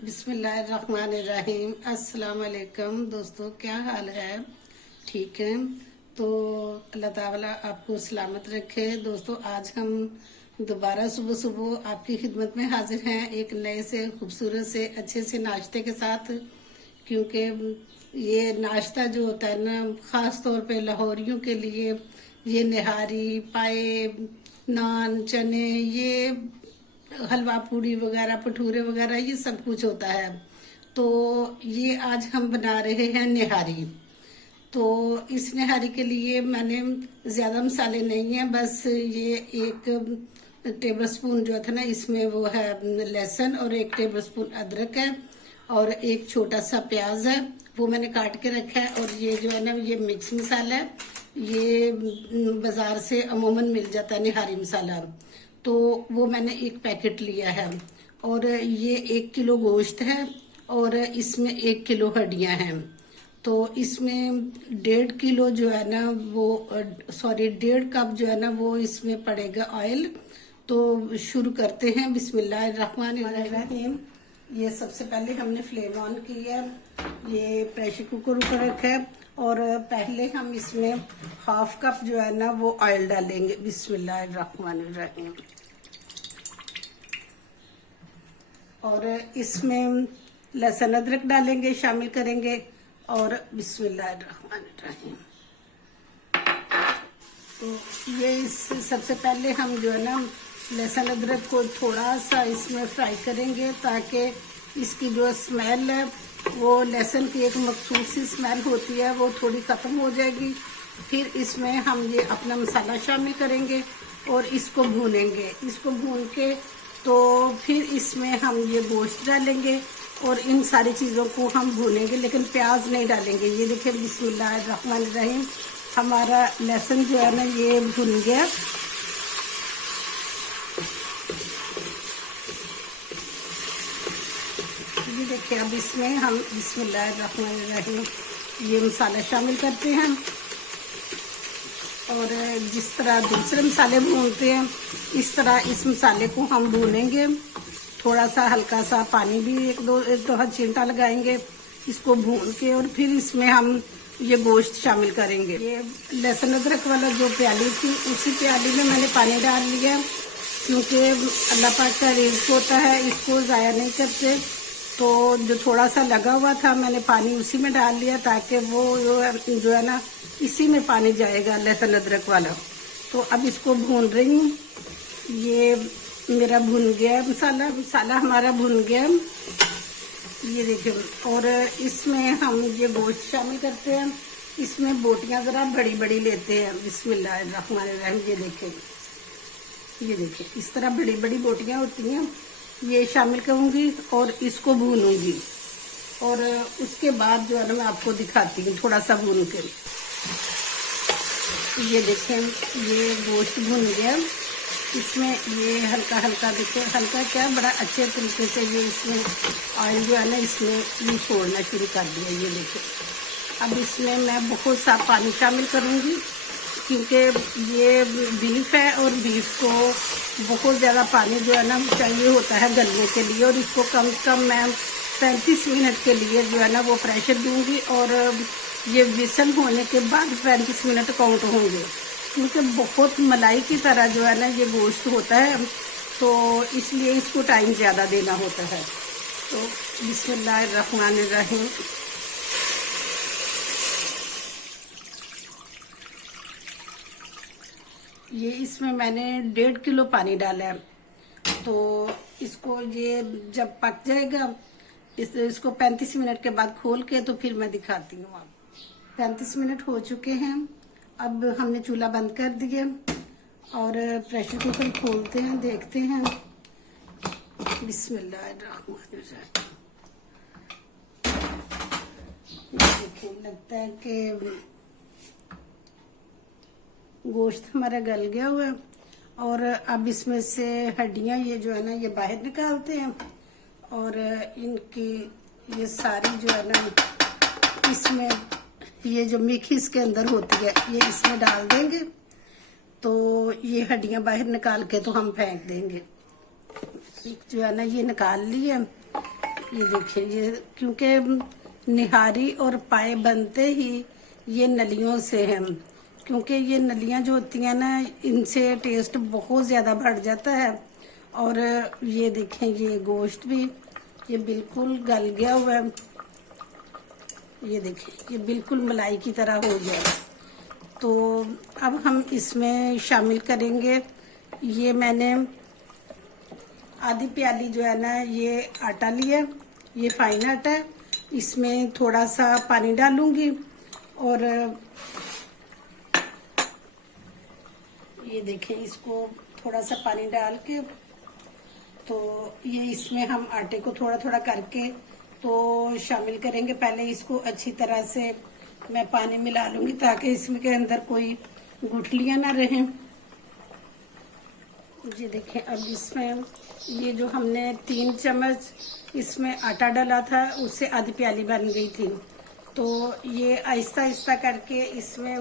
बिस्मिल्लाहिर्रहमानिर्रहीम। अस्सलाम वालेकुम दोस्तों, क्या हाल है? ठीक है तो अल्लाह ताला आपको सलामत रखे। दोस्तों, आज हम दोबारा सुबह सुबह आपकी खिदमत में हाजिर हैं एक नए से खूबसूरत से अच्छे से नाश्ते के साथ। क्योंकि ये नाश्ता जो होता है ना, ख़ास तौर पे लाहौरियों के लिए ये निहारी, पाए, नान, चने, ये हलवा पूड़ी वगैरह, भटूरे वगैरह, ये सब कुछ होता है। तो ये आज हम बना रहे हैं निहारी। तो इस निहारी के लिए मैंने ज़्यादा मसाले नहीं हैं, बस ये 1 टेबल स्पून जो था ना, इसमें वो है लहसुन, और 1 टेबल स्पून अदरक है, और एक छोटा सा प्याज है, वो मैंने काट के रखा है। और ये जो है ना, ये मिक्स मसाला है, ये बाज़ार से अमूमन मिल जाता है निहारी मसाला, तो वो मैंने 1 पैकेट लिया है। और ये 1 किलो गोश्त है, और इसमें 1 किलो हड्डियां हैं। तो इसमें 1.5 किलो जो है ना वो 1.5 कप जो है ना वो इसमें पड़ेगा ऑयल। तो शुरू करते हैं। बिस्मिल्लाहिर्रहमानिर्रहीम। ये सबसे पहले हमने फ्लेम ऑन की है, ये प्रेशर कुकर ऊपर रखा है, और पहले हम इसमें 1/2 कप जो है ना वो ऑयल डालेंगे। बिस्मिल्लाहिर्रहमानिर्रहीम। और इसमें लहसुन अदरक डालेंगे, शामिल करेंगे, और बिस्मिल्लाहिर्रहमानिर्रहीम। तो ये सबसे पहले हम जो है ना लहसुन अदरक को थोड़ा सा इसमें फ्राई करेंगे, ताकि इसकी जो स्मेल है, वो लहसुन की एक मखसूस सी स्मेल होती है, वो थोड़ी ख़त्म हो जाएगी। फिर इसमें हम ये अपना मसाला शामिल करेंगे और इसको भूनेंगे। इसको भून के तो फिर इसमें हम ये गोश्त डालेंगे और इन सारी चीज़ों को हम भूनेंगे, लेकिन प्याज नहीं डालेंगे। ये देखिए, बिस्मिल्लाहिर्रहमानिर्रहीम, हमारा लहसुन जो है ना ये भुन गया। ये देखिए, अब इसमें हम बिस्मिल्लाहिर्रहमानिर्रहीम ये मसाला शामिल करते हैं, और जिस तरह दूसरे मसाले भूनते हैं इस तरह इस मसाले को हम भूनेंगे। थोड़ा सा हल्का सा पानी भी एक दो हाथ छींटा लगाएंगे इसको भून के, और फिर इसमें हम ये गोश्त शामिल करेंगे। ये लहसुन अदरक वाला जो प्याली थी, उसी प्याली में मैंने पानी डाल लिया, क्योंकि अल्लाह पाक का रिज़्क़ होता है, इसको ज़ाया नहीं करते। तो जो थोड़ा सा लगा हुआ था मैंने पानी उसी में डाल लिया, ताकि वो जो है ना इसी में पानी जाएगा लहसुन अदरक वाला। तो अब इसको भून रही हूँ। ये मेरा भुन गया मसाला हमारा भुन गया, ये देखिए। और इसमें हम ये गोश्त शामिल करते हैं। इसमें बोटियां ज़रा बड़ी बड़ी लेते हैं। बिस्मिल्लाहिर्रहमानिर्रहीम। ये देखिए, इस तरह बड़ी बड़ी बोटियां होती हैं, ये शामिल करूँगी और इसको भूनूंगी। और उसके बाद जो है ना मैं आपको दिखाती हूँ थोड़ा सा भून के। ये देखें, ये गोश्त भुन गया। इसमें ये हल्का हल्का देखिए, हल्का क्या, बड़ा अच्छे तरीके से ये इसमें ऑयल जो है ना इसमें ये छोड़ना शुरू कर दिया। ये देखिए, अब इसमें मैं बहुत सा पानी शामिल करूँगी, क्योंकि ये बीफ है और बीफ को बहुत ज़्यादा पानी जो है ना चाहिए होता है गलने के लिए। और इसको कम से कम मैं 35 मिनट के लिए जो है ना वो प्रेशर दूंगी, और ये विसल होने के बाद 35 मिनट काउंट होंगे, क्योंकि बहुत मलाई की तरह जो है ना ये गोश्त होता है, तो इसलिए इसको टाइम ज़्यादा देना होता है। तो बिस्मिल्लाहिर्रहमानिर्रहीम। ये इसमें मैंने 1.5 किलो पानी डाला है। तो इसको ये जब पक जाएगा, इसको 35 मिनट के बाद खोल के तो फिर मैं दिखाती हूँ आपको। 35 मिनट हो चुके हैं। अब हमने चूल्हा बंद कर दिया और प्रेशर कुकर खोलते हैं, देखते हैं। बिस्मिल्लाहिर्रहमानिर्रहीम। देखिए, लगता है कि गोश्त हमारा गल गया हुआ है। और अब इसमें से हड्डियां ये जो है ना ये बाहर निकालते हैं, और इनकी ये सारी जो है ना इसमें ये जो मिक्स इसके अंदर होती है ये इसमें डाल देंगे। तो ये हड्डियां बाहर निकाल के तो हम फेंक देंगे। जो है ना ये निकाल ली है, ये देखिए, ये क्योंकि निहारी और पाए बनते ही ये नलियों से हैं, क्योंकि ये नलियां जो होती हैं ना, इनसे टेस्ट बहुत ज़्यादा बढ़ जाता है। और ये देखें, ये गोश्त भी ये बिल्कुल गल गया हुआ है। ये देखें, ये बिल्कुल मलाई की तरह हो गया। तो अब हम इसमें शामिल करेंगे, ये मैंने आधी प्याली जो है ना ये आटा लिया, ये फाइन आटा है। इसमें थोड़ा सा पानी डालूंगी और ये देखें, इसको थोड़ा सा पानी डाल के तो ये इसमें हम आटे को थोड़ा थोड़ा करके तो शामिल करेंगे। पहले इसको अच्छी तरह से मैं पानी मिला लूंगी ताकि इसमें के अंदर कोई गुठलियां ना रहें। ये देखें, अब इसमें ये जो हमने 3 चम्मच इसमें आटा डाला था, उससे आधी प्याली बन गई थी। तो ये आहिस्ता आहिस्ता करके इसमें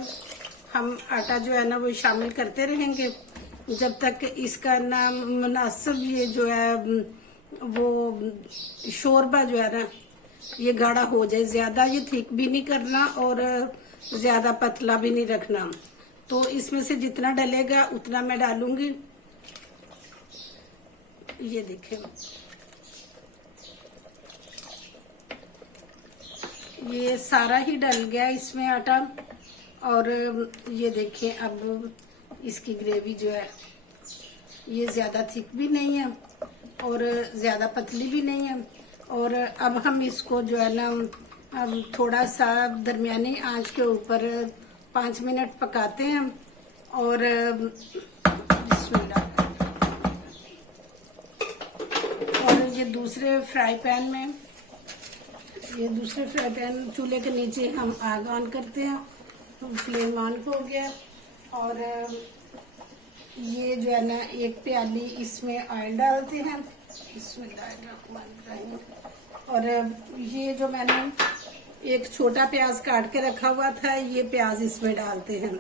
हम आटा जो है ना वो शामिल करते रहेंगे जब तक इसका ना मुनासिब ये जो है वो शोरबा जो है ना ये गाढ़ा हो जाए। ज्यादा ये थिक भी नहीं करना और ज्यादा पतला भी नहीं रखना। तो इसमें से जितना डलेगा उतना मैं डालूंगी। ये देखें, ये सारा ही डल गया इसमें आटा। और ये देखें, अब इसकी ग्रेवी जो है ये ज्यादा थिक भी नहीं है और ज्यादा पतली भी नहीं है। और अब हम इसको जो है ना अब थोड़ा सा दरमियानी आंच के ऊपर 5 मिनट पकाते हैं। और बिस्मिल्लाह। और ये दूसरे फ्राई पैन में, ये दूसरे फ्राई पैन चूल्हे के नीचे हम आग ऑन करते हैं। तो फ्लेम ऑन हो गया और ये जो है ना 1 प्याली इसमें ऑयल डालते हैं। बिस्मिल्लाहिर्रहमानिर्रहीम। और ये जो मैंने एक छोटा प्याज काट के रखा हुआ था, ये प्याज इसमें डालते हैं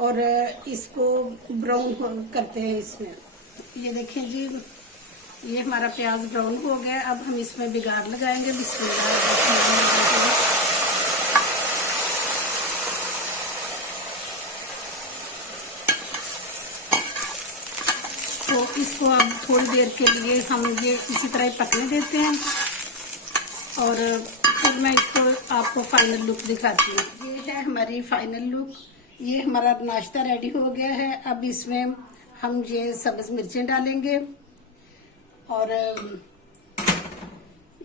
और इसको ब्राउन करते हैं इसमें। ये देखें जी, ये हमारा प्याज ब्राउन हो गया। अब हम इसमें बिगाड़ लगाएंगे। बिस्मिल्लाह। तो इसको अब थोड़ी देर के लिए हम ये इसी तरह ही पकने देते हैं और फिर मैं इसको आपको फाइनल लुक दिखाती हूँ। ये है हमारी फाइनल लुक। ये हमारा नाश्ता रेडी हो गया है। अब इसमें हम ये सब्ज मिर्चें डालेंगे और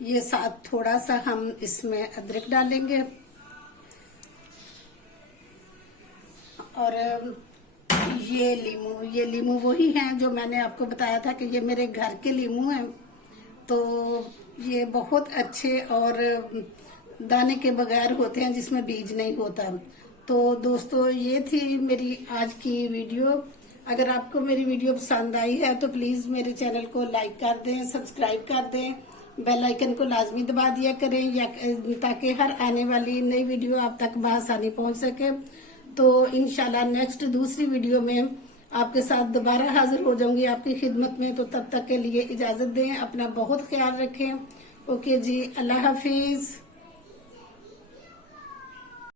ये साथ थोड़ा सा हम इसमें अदरक डालेंगे और ये लीमू वही हैं जो मैंने आपको बताया था कि ये मेरे घर के लीमू हैं। तो ये बहुत अच्छे और दाने के बगैर होते हैं, जिसमें बीज नहीं होता। तो दोस्तों, ये थी मेरी आज की वीडियो। अगर आपको मेरी वीडियो पसंद आई है तो प्लीज मेरे चैनल को लाइक कर दें, सब्सक्राइब कर दें, बेल आइकन को लाजमी दबा दिया करें ताकि हर आने वाली नई वीडियो आप तक बआसानी पहुंच सके। तो इंशाल्लाह नेक्स्ट दूसरी वीडियो में आपके साथ दोबारा हाजिर हो जाऊंगी आपकी खिदमत में। तो तब तक के लिए इजाजत दें, अपना बहुत ख्याल रखें। ओके जी, अल्लाह हाफिज।